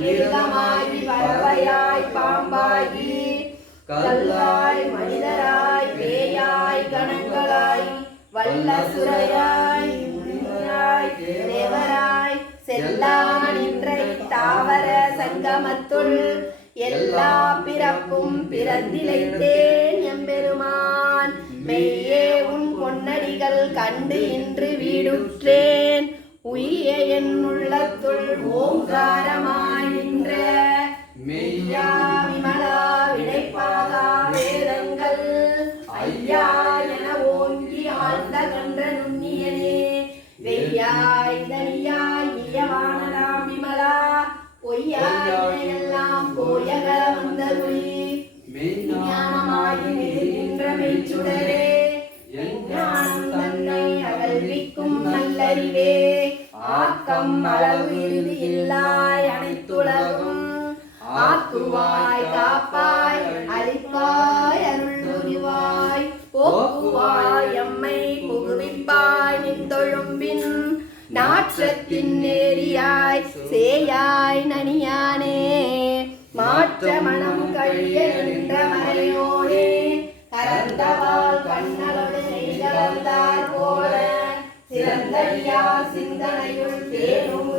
மிருகமாகி பறவையாய் பாம்பாகி கல்லாய் மனிதராய் பேயாய் கணங்களாய் வல்லசுரையாய் முனிவராய் தேவராய் செல்லா நின்றை தாவர சங்கமத்துள் எல்லா பிறப்பும் பிறந்திலைத்தேன் எம்பெருமான் மெய்யே உன் பொன்னடிகள் கண்டு இன்று வீடுற்றேன் உய்ய என் உள்ளத்துள் ஓங்காரமாய் நின்ற மெய்யா விமலா விடைப்பாகா வேதங்கள் ஐயா என ஓங்கி ஆழ்ந்த கன்ற நுண்ணியனே வெய்யாய் தனியாய் இயவானதாம் விமலா பொய்யாய் எல்லாம் போயக வந்தருளி மெய்ஞானமாகி நிற்கின்ற மெய்ச்சுடரே ஞானம் தன்னை அகழ்விக்கும் நல்லறிவே ஆக்கம் அளவு இறுதி இல்லாய் அனைத்துலகும் ஆக்குவாய் காப்பாய் அளிப்பாய் அருள் புரிவாய் போக்குவாய் எம்மை புகுவிப்பாய் நின்றொழும்பின் நாற்றத்தின் நேரியாய் சேயாய் நனியானே மாற்ற மனம் கழிய நின்ற மறையோனே கரந்தவாள் கண்ணலோடு நெய்கலந்தார் போல சிறந்தடியா சிந்தனையுள் தேனூர்